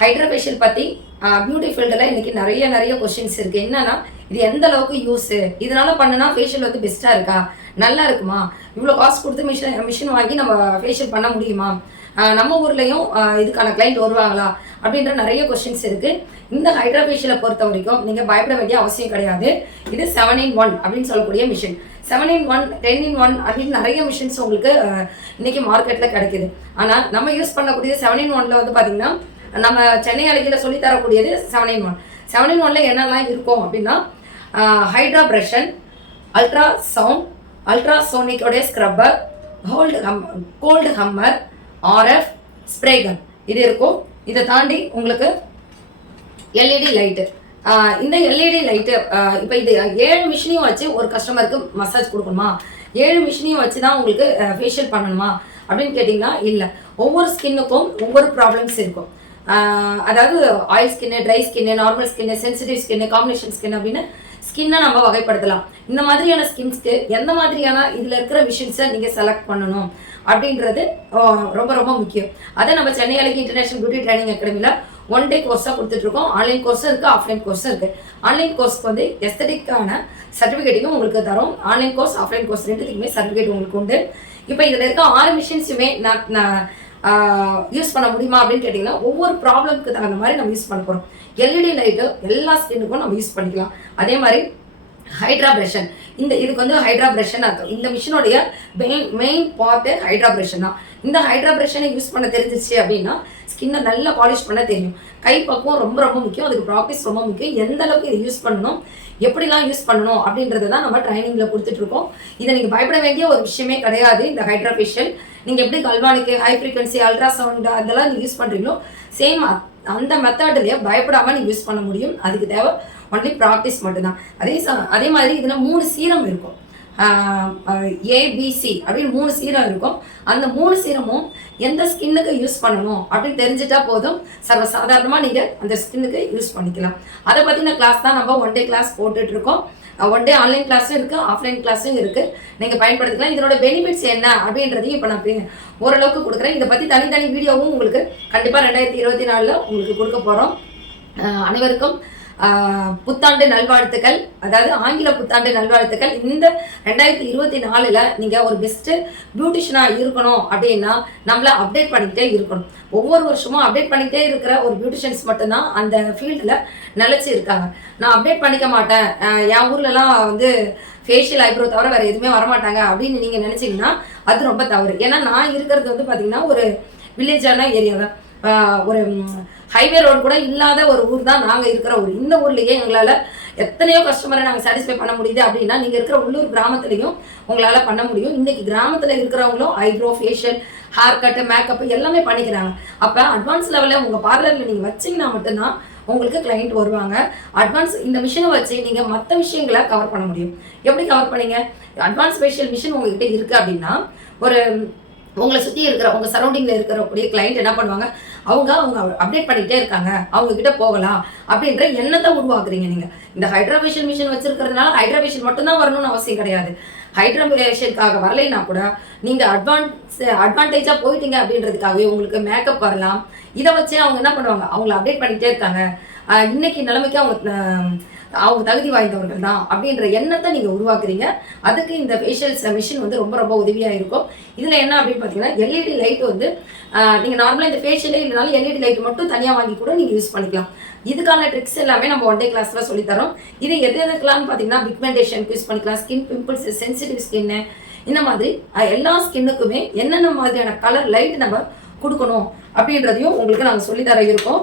Hydra facial பற்றி beauty ஃபீல்டில் இன்றைக்கி நிறைய நிறைய கொஷின்ஸ் இருக்குது என்னென்னா இது எந்த அளவுக்கு யூஸு இதனால பண்ணுனா ஃபேஷியல் வந்து பெஸ்ட்டாக இருக்கா? நல்லா இருக்குமா? இவ்வளோ காசு கொடுத்து மிஷின் மிஷின் வாங்கி நம்ம ஃபேஷியல் பண்ண முடியுமா? நம்ம ஊர்லேயும் இதுக்கான கிளைண்ட் வருவாங்களா? அப்படின்ற நிறைய கொஷின்ஸ் இருக்குது இந்த ஹைட்ரா ஃபேஷியலை பொறுத்த வரைக்கும் நீங்கள் பயப்பட வேண்டிய அவசியம் கிடையாது. இது செவன் இன் ஒன் அப்படின்னு சொல்லக்கூடிய machine seven in one ten in one அப்படின்னு நிறைய மிஷின்ஸ் உங்களுக்கு இன்றைக்கி இன்னைக்கு மார்க்கெட்டில் கிடைக்குது. ஆனால் நம்ம யூஸ் பண்ணக்கூடிய செவன் இன் ஒன்ல வந்து பார்த்தீங்கன்னா நம்ம சென்னை அழகியில் சொல்லி தரக்கூடியது seven in one seven in ஒன்ல என்னெல்லாம் இருக்கும் அப்படின்னா hydra abrasion ultra sound ultra சோனிக்கோடைய scrubber hold ham cold hammer RF spray gun இது இருக்கும். இதை தாண்டி உங்களுக்கு எல்இடி லைட்டு இந்த எல்இடி லைட்டு இப்போ இது ஏழு மிஷினையும் வச்சு ஒரு கஸ்டமருக்கு மசாஜ் கொடுக்கணுமா? ஏழு மிஷினையும் வச்சு தான் உங்களுக்கு ஃபேஷியல் பண்ணணுமா? அப்படின்னு கேட்டிங்கன்னா இல்லை. ஒவ்வொரு ஸ்கின்னுக்கும் ஒவ்வொரு ப்ராப்ளம்ஸ் இருக்கும். அதாவது ஆயில் ஸ்கின்னு ட்ரை ஸ்கின்னு நார்மல் ஸ்கின்னு சென்சிட்டிவ் ஸ்கின்னு காம்பினேஷன் ஸ்கின் அப்படின்னு ஸ்கின்னை நம்ம வகைப்படுத்தலாம். இந்த மாதிரியான ஸ்கின்ஸ்க்கு எந்த மாதிரியான இதில் இருக்கிற மிஷின்ஸை நீங்கள் செலக்ட் பண்ணணும் அப்படின்றது ரொம்ப ரொம்ப முக்கியம். அதை நம்ம சென்னை அழகி இன்டர்நேஷனல் பியூட்டி ட்ரைனிங் அகாடமியில் ஒன் டே கோர்ஸாக கொடுத்துட்ருக்கோம் ஆன்லைன் கோர்ஸும் இருக்குது ஆஃப்லைன் கோர்ஸும் இருக்குது ஆன்லைன் கோர்ஸ்க்கு வந்து எஸ்தட்டிக்கான சர்டிஃபிகேட்டையும் உங்களுக்கு தரும். ஆன்லைன் கோர்ஸ் ஆஃப்லைன் கோர்ஸ் ரெண்டுத்துக்குமே சர்டிஃபிகேட் உங்களுக்கு உண்டு. இப்போ இதில் இருக்க ஆறு மிஷின்ஸுமே நான் நான் யூஸ் பண்ண முடியுமா அப்படின்னு கேட்டிங்கன்னா ஒவ்வொரு ப்ராப்ளம்க்கு தகுந்த மாதிரி நம்ம யூஸ் பண்ண போகிறோம் எல்இடி லைட்டு எல்லா ஸ்கின்னுக்கும் நம்ம யூஸ் பண்ணிக்கலாம். அதே மாதிரி ஹைட்ராப்ரேஷன் இந்த இதுக்கு வந்து ஹைட்ராப்ரேஷன் அர்த்தம். இந்த மிஷினுடைய main main part hydra abrasion தான். இந்த ஹைட்ராபிரஷனை யூஸ் பண்ண தெரிஞ்சிச்சு அப்படின்னா ஸ்கின்னை நல்லா பாலிஷ் பண்ண தெரியும். கை பக்குவம் ரொம்ப ரொம்ப முக்கியம். அதுக்கு ப்ராக்டிஸ் ரொம்ப முக்கியம். எந்த அளவுக்கு இதை யூஸ் பண்ணணும் எப்படிலாம் யூஸ் பண்ணணும் அப்படின்றத தான் நம்ம ட்ரைனிங்கில் கொடுத்துட்ருக்கோம் இதை நீங்கள் பயப்பட வேண்டிய ஒரு விஷயமே கிடையாது. இந்த ஹைட்ரா நீங்கள் எப்படி கல்வானிக்கு ஹை ஃப்ரீக்வன்சி அல்ட்ராசவுண்ட் அதெல்லாம் நீங்கள் யூஸ் பண்ணுறீங்களோ சேம் அந்த மெத்தட்லேயே பயப்படாமல் நீங்கள் யூஸ் பண்ண முடியும். அதுக்கு தேவை ஒன்லி ப்ராக்டிஸ் மட்டும்தான். அதே ச அதே மாதிரி இதில் மூணு சீரம் இருக்கும். ஏபிசி அப்படின்னு மூணு சீரம் இருக்கும். அந்த மூணு சீரமும் எந்த ஸ்கின்னுக்கு யூஸ் பண்ணணும் அப்படின்னு தெரிஞ்சிட்டா போதும். சர்வசாதாரணமாக நீங்கள் அந்த ஸ்கின்னுக்கு யூஸ் பண்ணிக்கலாம். அதை பற்றின கிளாஸ் தான் நம்ம ஒன் டே கிளாஸ் போட்டுட்ருக்கோம் ஒன் டே ஆன்லைன் கிளாஸும் இருக்குது ஆஃப்லைன் கிளாஸும் இருக்குது நீங்கள் பயன்படுத்திக்கலாம். இதனோட பெனிஃபிட்ஸ் என்ன அப்படின்றதையும் இப்போ நான் ஓரளவுக்கு கொடுக்குறேன். இதை பற்றி தனித்தனி வீடியோவும் உங்களுக்கு கண்டிப்பாக ரெண்டாயிரத்தி இருபத்தி நாலில் உங்களுக்கு கொடுக்க போகிறோம் அனைவருக்கும் புத்தாண்டு நல்வாழ்த்துக்கள். அதாவது ஆங்கில புத்தாண்டு நல்வாழ்த்துக்கள். இந்த ரெண்டாயிரத்தி இருபத்தி நாலில் நீங்கள் ஒரு பெஸ்ட்டு பியூட்டிஷியனாக இருக்கணும் அப்படின்னா நம்மளை அப்டேட் பண்ணிக்கிட்டே இருக்கணும். ஒவ்வொரு வருஷமும் அப்டேட் பண்ணிக்கிட்டே இருக்கிற ஒரு பியூட்டிஷியன்ஸ் மட்டும்தான் அந்த ஃபீல்டில் நிலச்சி இருக்காங்க. நான் அப்டேட் பண்ணிக்க மாட்டேன். என் ஊர்லலாம் வந்து ஃபேஷியல் ஐப்ரோ தவிர வேறு எதுவுமே வரமாட்டாங்க அப்படின்னு நீங்கள் நினச்சிங்கன்னா அது ரொம்ப தவறு. ஏன்னா நான் இருக்கிறது வந்து பார்த்தீங்கன்னா ஒரு வில்லேஜான ஏரியா தான். ஒரு ஹைவே ரோடு கூட இல்லாத ஒரு ஊர் தான் நாங்கள் இருக்கிற ஊர். இந்த ஊர்லேயே எங்களால் எத்தனையோ கஸ்டமரை நாங்கள் சாட்டிஸ்ஃபை பண்ண முடியுது அப்படின்னா நீங்கள் இருக்கிற உள்ளூர் கிராமத்துலையும் உங்களால் பண்ண முடியும். இன்றைக்கி கிராமத்தில் இருக்கிறவங்களும் eyebrow facial hair cut makeup எல்லாமே பண்ணிக்கிறாங்க. அப்போ அட்வான்ஸ் லெவலில் உங்கள் பார்லரில் நீங்கள் வச்சிங்கன்னா மட்டும்தான் உங்களுக்கு கிளைண்ட் வருவாங்க. அட்வான்ஸ் இந்த மிஷினை வச்சு நீங்கள் மற்ற விஷயங்களை கவர் பண்ண முடியும். எப்படி கவர் பண்ணீங்க? அட்வான்ஸ் ஃபேஷியல் மிஷின் உங்ககிட்ட இருக்குது அப்படின்னா ஒரு உங்களை சுற்றி இருக்கிற உங்கள் சரௌண்டிங்கில் இருக்கிறக்கூடிய கிளைண்ட் என்ன பண்ணுவாங்க? அவங்க அவங்க அப்டேட் பண்ணிகிட்டே இருக்காங்க. அவங்க கிட்ட போகலாம் அப்படின்ற எண்ணத்தை உருவாக்குறீங்க நீங்கள் இந்த ஹைட்ராஃபேஷியல் மிஷின் வச்சிருக்கிறதுனால ஹைட்ராஃபேஷியல் மட்டும்தான் வரணும்னு அவசியம் கிடையாது. ஹைட்ராஃபேஷியலுக்காக வரலைன்னா கூட நீங்கள் அட்வான்ஸ் அட்வான்டேஜாக போயிட்டீங்க அப்படின்றதுக்காகவே உங்களுக்கு மேக்கப் வரலாம். இதை வச்சே அவங்க என்ன பண்ணுவாங்க? அவங்கள அப்டேட் பண்ணிகிட்டே இருக்காங்க. இன்னைக்கு நிலைமைக்கு அவங்க அவங்க தகுதி வாய்ந்தவர்கள் தான் அப்படின்ற எண்ணத்தை நீங்கள் உருவாக்குறீங்க. அதுக்கு இந்த ஃபேஷியல்ஸ் மிஷின் வந்து ரொம்ப ரொம்ப உதவியாக இருக்கும். இதில் என்ன அப்படின்னு பார்த்தீங்கன்னா எல்இடி லைட் வந்து நீங்கள் நார்மலாக இந்த ஃபேஷியலே இல்லைனாலும் எல்இடி லைட் மட்டும் தனியாக வாங்கி கூட நீங்கள் யூஸ் பண்ணிக்கலாம். இதுக்கான ட்ரிக்ஸ் எல்லாமே நம்ம ஒன் டே கிளாஸில் சொல்லித்தரோம். இது எது எதுக்கெல்லாம் பார்த்தீங்கன்னா பிக்மெண்டேஷனுக்கு யூஸ் பண்ணிக்கலாம். ஸ்கின் பிம்பிள்ஸ் சென்சிட்டிவ் ஸ்கின்னு இந்த மாதிரி எல்லா ஸ்கின்னுக்குமே என்னென்ன மாதிரியான கலர் லைட் நம்ம கொடுக்கணும் அப்படின்றதையும் உங்களுக்கு நாங்கள் சொல்லித்தர இருக்கோம்.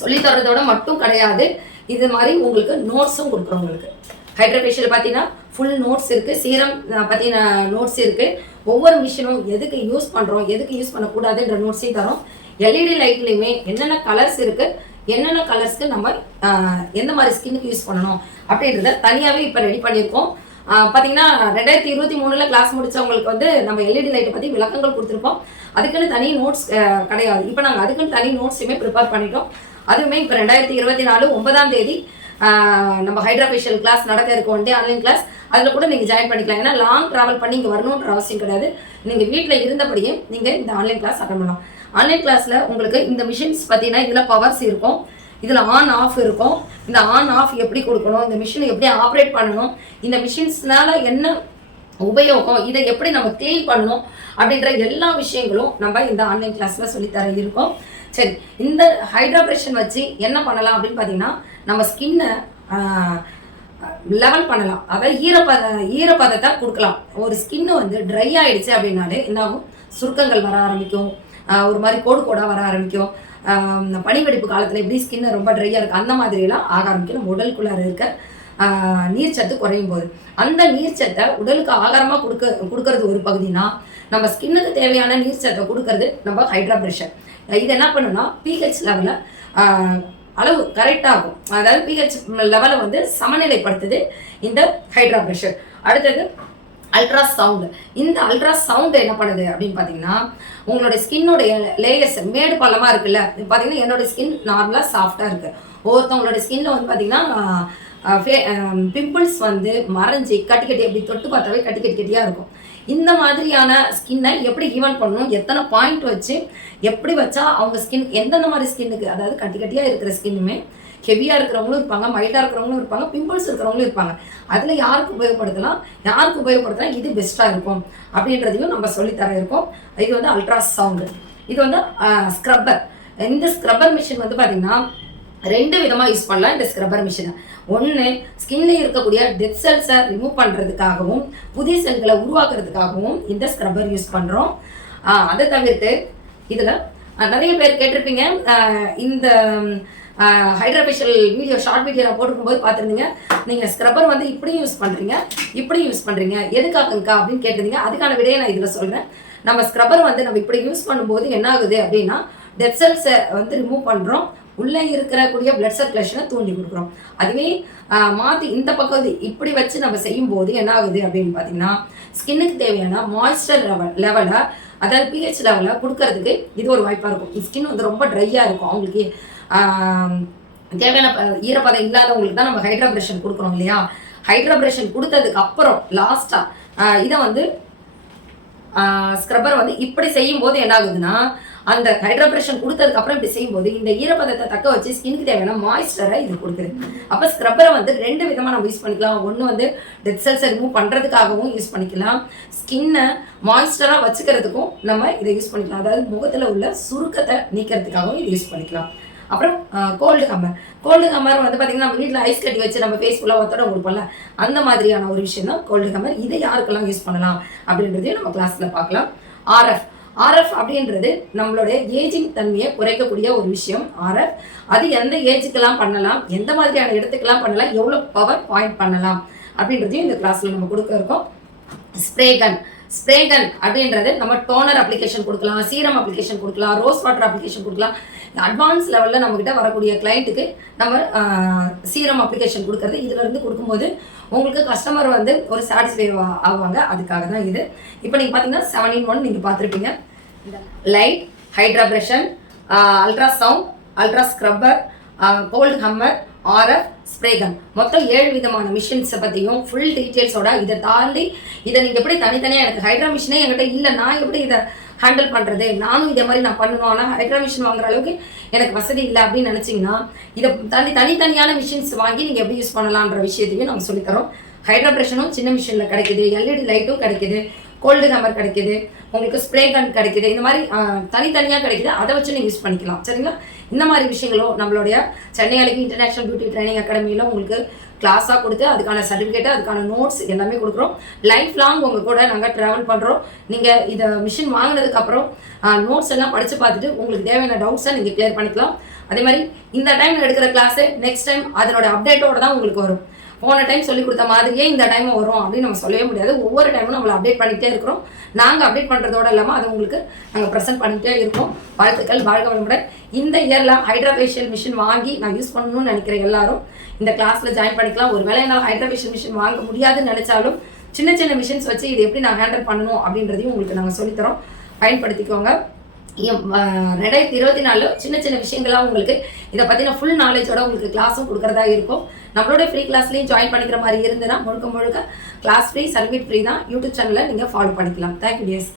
சொல்லித்தரதோட மட்டும் கிடையாது. இது மாதிரி உங்களுக்கு நோட்ஸும் கொடுக்குறோம் உங்களுக்கு. ஹைட்ரோஃபேஷியல் பார்த்தீங்கன்னா ஃபுல் நோட்ஸ் இருக்குது சீரம் பற்றின நோட்ஸ் இருக்குது ஒவ்வொரு மிஷினும் எதுக்கு யூஸ் பண்ணுறோம் எதுக்கு யூஸ் பண்ணக்கூடாதுன்ற நோட்ஸையும் தரோம். எல்இடி லைட்லேயுமே என்னென்ன கலர்ஸ் இருக்குது என்னென்ன கலர்ஸ்க்கு நம்ம எந்த மாதிரி ஸ்கின்னுக்கு யூஸ் பண்ணணும் அப்படின்றத தனியாகவே இப்போ ரெடி பண்ணியிருக்கோம். பார்த்தீங்கன்னா ரெண்டாயிரத்தி இருபத்தி மூணில் கிளாஸ் முடிச்சவங்களுக்கு வந்து நம்ம எல்இடி லைட்டை பற்றி விளக்கங்கள் கொடுத்துருப்போம் அதுக்குன்னு தனி நோட்ஸ் கிடையாது. இப்போ நாங்கள் அதுக்குன்னு தனி நோட்ஸுமே ப்ரிப்பேர் பண்ணிட்டோம். அதுவுமே இப்போ ரெண்டாயிரத்தி இருபத்தி நாலு ஒன்பதாம் தேதி நம்ம ஹைட்ராஃபிஷியல் கிளாஸ் நடக்க இருக்க ஒன் டே ஆன்லைன் கிளாஸ் அதில் கூட நீங்கள் ஜாயின் பண்ணிக்கலாம். ஏன்னா லாங் ட்ராவல் பண்ணி இங்கே வரணுன்ற அவசியம் கிடையாது. நீங்கள் வீட்டில் இருந்தபடியே நீங்கள் இந்த ஆன்லைன் கிளாஸ் அட்டன் பண்ணலாம். ஆன்லைன் கிளாஸில் உங்களுக்கு இந்த மிஷின்ஸ் பார்த்தீங்கன்னா இதில் பவர்ஸ் இருக்கும். இதில் ஆன் ஆஃப் இருக்கும். இந்த ஆன் ஆஃப் எப்படி கொடுக்கணும்? இந்த மிஷினை எப்படி ஆப்ரேட் பண்ணணும்? இந்த மிஷின்ஸ்னால என்ன உபயோகம் இதை எப்படி நம்ம க்ளீன் பண்ணணும் அப்படின்ற எல்லா விஷயங்களும் நம்ம இந்த ஆன்லைன் கிளாஸில் சொல்லித்தர இருக்கோம். சரி இந்த ஹைட்ராப்ரேஷன் வச்சு என்ன பண்ணலாம் அப்படின்னு பார்த்தீங்கன்னா நம்ம ஸ்கின்னை லெவல் பண்ணலாம். அதாவது ஈரப்பத ஈரப்பதத்தை கொடுக்கலாம். ஒரு ஸ்கின்னு வந்து ட்ரை ஆயிடுச்சு அப்படின்னாலே என்னாகும்? சுருக்கங்கள் வர ஆரம்பிக்கும். ஒரு மாதிரி கோடு கோடாக வர ஆரம்பிக்கும். பனிவெடிப்பு காலத்தில் எப்படி ஸ்கின்னு ரொம்ப ட்ரையாக இருக்குது அந்த மாதிரியெல்லாம் ஆக ஆரம்பிக்கும். நம்ம உடலுக்குள்ளார இருக்க நீர்ச்சத்து குறையும் போது அந்த நீர்ச்சத்தை உடலுக்கு ஆகாரமாக கொடுக்க கொடுக்கறது ஒரு பகுதினா நம்ம ஸ்கின்னுக்கு தேவையான நீர்ச்சத்தை கொடுக்கறது நம்ம ஹைட்ரா ப்ரெஷர் இது என்ன பண்ணுன்னா பிஹெச் லெவலில் அளவு கரெக்டாக அதாவது பிஹெச் லெவலை வந்து சமநிலைப்படுத்துது இந்த ஹைட்ரா ப்ரெஷர் அடுத்தது அல்ட்ரா சவுண்டு இந்த அல்ட்ரா சவுண்டு என்ன பண்ணுது அப்படின்னு பார்த்தீங்கன்னா உங்களுடைய ஸ்கின்னுடைய லேயர்ஸ் மேடு பள்ளமாக இருக்குல்ல இது பார்த்தீங்கன்னா என்னோடய ஸ்கின் நார்மலாக சாஃப்டாக இருக்குது ஒவ்வொருத்தவங்களோட ஸ்கின்ல வந்து பார்த்தீங்கன்னா பிம்பிள்ஸ் வந்து மறைஞ்சி கட்டி கட்டி அப்படி தொட்டு பார்த்தாவே கட்டி கட்டி கட்டியாக இருக்கும். இந்த மாதிரியான ஸ்கின்னை எப்படி ஈவன் பண்ணணும் எத்தனை பாயிண்ட் வச்சு எப்படி வச்சா அவங்க ஸ்கின் எந்தெந்த மாதிரி ஸ்கின்னுக்கு அதாவது கட்டி கட்டியாக இருக்கிற ஸ்கின்னுமே ஹெவியாக இருக்கிறவங்களும் இருப்பாங்க மைல்டாக இருக்கிறவங்களும் இருப்பாங்க பிம்பிள்ஸ் இருக்கிறவங்களும் இருப்பாங்க. அதில் யாருக்கு உபயோகப்படுத்தலாம்? யாருக்கு உபயோகப்படுத்தலாம்? இது பெஸ்ட்டாக இருக்கும். அப்படின்றதையும் நம்ம சொல்லித்தர இருக்கோம். இது வந்து அல்ட்ரா சவுண்டு இது வந்து ஸ்க்ரப்பர் இந்த ஸ்க்ரப்பர் மிஷின் வந்து பார்த்திங்கன்னா ரெண்டு விதமாக யூஸ் பண்ணலாம் இந்த ஸ்க்ரப்பர் மிஷினை ஒன்று ஸ்கின்ல இருக்கக்கூடிய டெத் செல்ஸை ரிமூவ் பண்ணுறதுக்காகவும் புதிய செல்களை உருவாக்குறதுக்காகவும் இந்த ஸ்க்ரப்பர் யூஸ் பண்ணுறோம் அதை தவிர்த்து இதில் நிறைய பேர் கேட்டிருப்பீங்க. இந்த ஹைட்ராஃபேஷியல் வீடியோ ஷார்ட் வீடியோ நான் போட்டிருக்கும் போது பார்த்துருந்தீங்க. நீங்கள் ஸ்க்ரப்பர் வந்து இப்படியும் யூஸ் பண்ணுறீங்க இப்படியும் யூஸ் பண்ணுறீங்க எதுக்காகங்கக்கா அப்படின்னு கேட்டிருந்தீங்க. அதுக்கான விடையை நான் இதில் சொல்கிறேன் நம்ம ஸ்க்ரப்பர் வந்து நம்ம இப்படி யூஸ் பண்ணும்போது என்ன ஆகுது அப்படின்னா டெட் செல்ஸை வந்து ரிமூவ் பண்ணுறோம் உள்ளே இருக்கிறக்கூடிய பிளட் சர்க்குலேஷனை தூண்டி கொடுக்குறோம். அதுவே மாற்றி இந்த பக்கம் இப்படி வச்சு நம்ம செய்யும்போது என்ன ஆகுது அப்படின்னு பார்த்தீங்கன்னா ஸ்கின்னுக்கு தேவையான மாய்ஸ்டர் லெவல் லெவலை அதாவது பிஹெச் லெவலை கொடுக்கறதுக்கு இது ஒரு வாய்ப்பாக இருக்கும். ஸ்கின் வந்து ரொம்ப ட்ரையாக இருக்கும். அவங்களுக்கு தேவையான ப- ஈரப்பதம் இல்லாதவங்களுக்கு தான் நம்ம ஹைட்ராப்ரேஷன் கொடுக்குறோம் இல்லையா? ஹைட்ராப்ரேஷன் கொடுத்ததுக்கு அப்புறம் லாஸ்ட்டாக இதை வந்து ஸ்க்ரப்பர் வந்து இப்படி செய்யும்போது என்ன ஆகுதுன்னா அந்த ஹைட்ரப்ரேஷன் கொடுத்ததுக்கு அப்புறம் இப்படி செய்யும்போது இந்த ஈரப்பதத்தை தக்க வச்சு ஸ்கின்க்கு தேவையான மாய்ஸ்சரை இது கொடுக்குது. அப்போ ஸ்க்ரப்பரை வந்து ரெண்டு விதமாக நம்ம யூஸ் பண்ணிக்கலாம். ஒன்று வந்து டெத் செல்ஸ் ரிமூவ் பண்ணுறதுக்காகவும் யூஸ் பண்ணிக்கலாம். ஸ்கின்னை மாய்ஸ்டராக வச்சுக்கிறதுக்கும் நம்ம இதை யூஸ் பண்ணிக்கலாம். அதாவது முகத்தில் உள்ள சுருக்கத்தை நீக்கிறதுக்காகவும் இதை யூஸ் பண்ணிக்கலாம். அப்புறம் கோல்டு கம்மர் கோல்டு கம்மர் வந்து பார்த்தீங்கன்னா நம்ம வீட்டில் ஐஸ் கட்டி வச்சு நம்ம ஃபேஸ் ஃபுல்லாக ஒத்தடம் கொடுப்போம்ல அந்த மாதிரியான ஒரு விஷயம் தான் கோல்டு கம்மர் இதை யாருக்கெல்லாம் யூஸ் பண்ணலாம் அப்படின்றதையும் நம்ம கிளாஸில் பார்க்கலாம். ஆர்எஃப் ஆர்எஃப் அப்படின்றது நம்மளுடைய ஏஜிங் தன்மையை குறைக்கக்கூடிய ஒரு விஷயம் ஆர்எஃப் அது எந்த ஏஜுக்கெல்லாம் பண்ணலாம் எந்த மாதிரியான இடத்துக்கெல்லாம் பண்ணலாம் எவ்வளோ பவர் பாயிண்ட் பண்ணலாம் அப்படின்றதையும் இந்த கிளாஸில் நம்ம கொடுக்க இருக்கோம். ஸ்ப்ரே கன் ஸ்ப்ரே கன் அப்படின்றது நம்ம டோனர் அப்ளிகேஷன் கொடுக்கலாம் சீரம் அப்ளிகேஷன் கொடுக்கலாம் ரோஸ் வாட்டர் அப்ளிகேஷன் கொடுக்கலாம். அட்வான்ஸ் லெவலில் நம்மக்கிட்ட வரக்கூடிய கிளைண்ட்டுக்கு நம்ம சீரம் அப்ளிகேஷன் கொடுக்கறது. இதுலேருந்து கொடுக்கும்போது உங்களுக்கு கஸ்டமர் வந்து ஒரு சாட்டிஸ்ஃபை ஆவாங்க. அதுக்காக தான் இது. இப்போ நீங்கள் பார்த்தீங்கன்னா செவன் இன் ஒன் நீங்கள் பார்த்துருப்பீங்க light hydra abrasion ultra sound ultra scrubber cold hammer RF spray gun மொத்தம் ஏழு விதமான மிஷின்ஸை பற்றியும் ஃபுல் டீட்டெயில்ஸோட இதை தாண்டி இதை நீங்கள் எப்படி தனித்தனியாக எனக்கு ஹைட்ரா மிஷினே என்கிட்ட இல்லை நான் எப்படி இதை ஹேண்டில் பண்ணுறது நானும் இதே மாதிரி நான் பண்ணணும். ஆனால் ஹைட்ரா மிஷின் வாங்குற அளவுக்கு எனக்கு வசதி இல்லை அப்படின்னு நினச்சிங்கன்னா இதை தனி தனித்தனியான மிஷின்ஸ் வாங்கி நீங்கள் எப்படி யூஸ் பண்ணலான்ற விஷயத்தையும் நம்ம சொல்லித்தரோம். ஹைட்ராப்ரேஷனும் சின்ன மிஷினில் கிடைக்குது. எல்இடி லைட்டும் கிடைக்குது. கோல்டு நம்பர் கிடைக்குது. உங்களுக்கு ஸ்ப்ரே கன் கிடைக்குது. இந்த மாதிரி தனித்தனியாக கிடைக்குது. அதை வச்சு நீங்கள் யூஸ் பண்ணிக்கலாம். சரிங்களா? இந்த மாதிரி விஷயங்களும் நம்மளுடைய சென்னை அழகி இன்டர்நேஷனல் பியூட்டி ட்ரைனிங் அகாடமியில் உங்களுக்கு கிளாஸாக கொடுத்து அதுக்கான சர்டிஃபிகேட்டு அதுக்கான நோட்ஸ் எல்லாமே கொடுக்குறோம். லைஃப் லாங் உங்கள் கூட நாங்கள் ட்ராவல் பண்ணுறோம் நீங்கள் இதை மிஷின் வாங்கினதுக்கப்புறம் நோட்ஸ் எல்லாம் படித்து பார்த்துட்டு உங்களுக்கு தேவையான டவுட்ஸை நீங்கள் கிளியர் பண்ணிக்கலாம். அதே மாதிரி இந்த டைம் எடுக்கிற கிளாஸு நெக்ஸ்ட் டைம் அதனோட அப்டேட்டோட தான் உங்களுக்கு வரும். போன டைம் சொல்லி கொடுத்த மாதிரியே இந்த டைம் வரும் அப்படின்னு நம்ம சொல்லவே முடியாது. ஒவ்வொரு டைமும் நம்மளை அப்டேட் பண்ணிகிட்டே இருக்கிறோம். நாங்கள் அப்டேட் பண்ணுறதோட இல்லாமல் அது உங்களுக்கு நாங்கள் ப்ரெசென்ட் பண்ணிகிட்டே இருக்கோம். வாழ்த்துக்கள் வாழ்க வளமுடன். இந்த இயரில் ஹைட்ராஃபேஷியல் மிஷின் வாங்கி நான் யூஸ் பண்ணணும்னு நினைக்கிற எல்லாரும் இந்த கிளாஸில் ஜாயின் பண்ணிக்கலாம். ஒருவேளை என்னால் ஹைட்ரவேஷன் மிஷின் வாங்க முடியாதுன்னு நினைச்சாலும் சின்ன சின்ன மிஷின்ஸ் வச்சு இது எப்படி நான் ஹேண்டில் பண்ணணும் அப்படின்றதையும் உங்களுக்கு நாங்கள் சொல்லித்தரோம். பயன்படுத்திக்கோங்க. ரெண்டாயிரத்தி இருபத்தி நாலு சின்ன சின்ன விஷயங்கள்லாம் உங்களுக்கு இதை பற்றின ஃபுல் நாலேஜோட உங்களுக்கு கிளாஸும் கொடுக்குறதா இருக்கும். நம்மளோட ஃப்ரீ கிளாஸ்லேயும் ஜாயின் பண்ணிக்கிற மாதிரி இருந்ததுன்னா முழுக்க முழுக்க கிளாஸ் ஃப்ரீ சர்வீட் ஃப்ரீ தான். யூடியூப் சேனலில் நீங்கள் ஃபாலோ பண்ணிக்கலாம். Thank you tears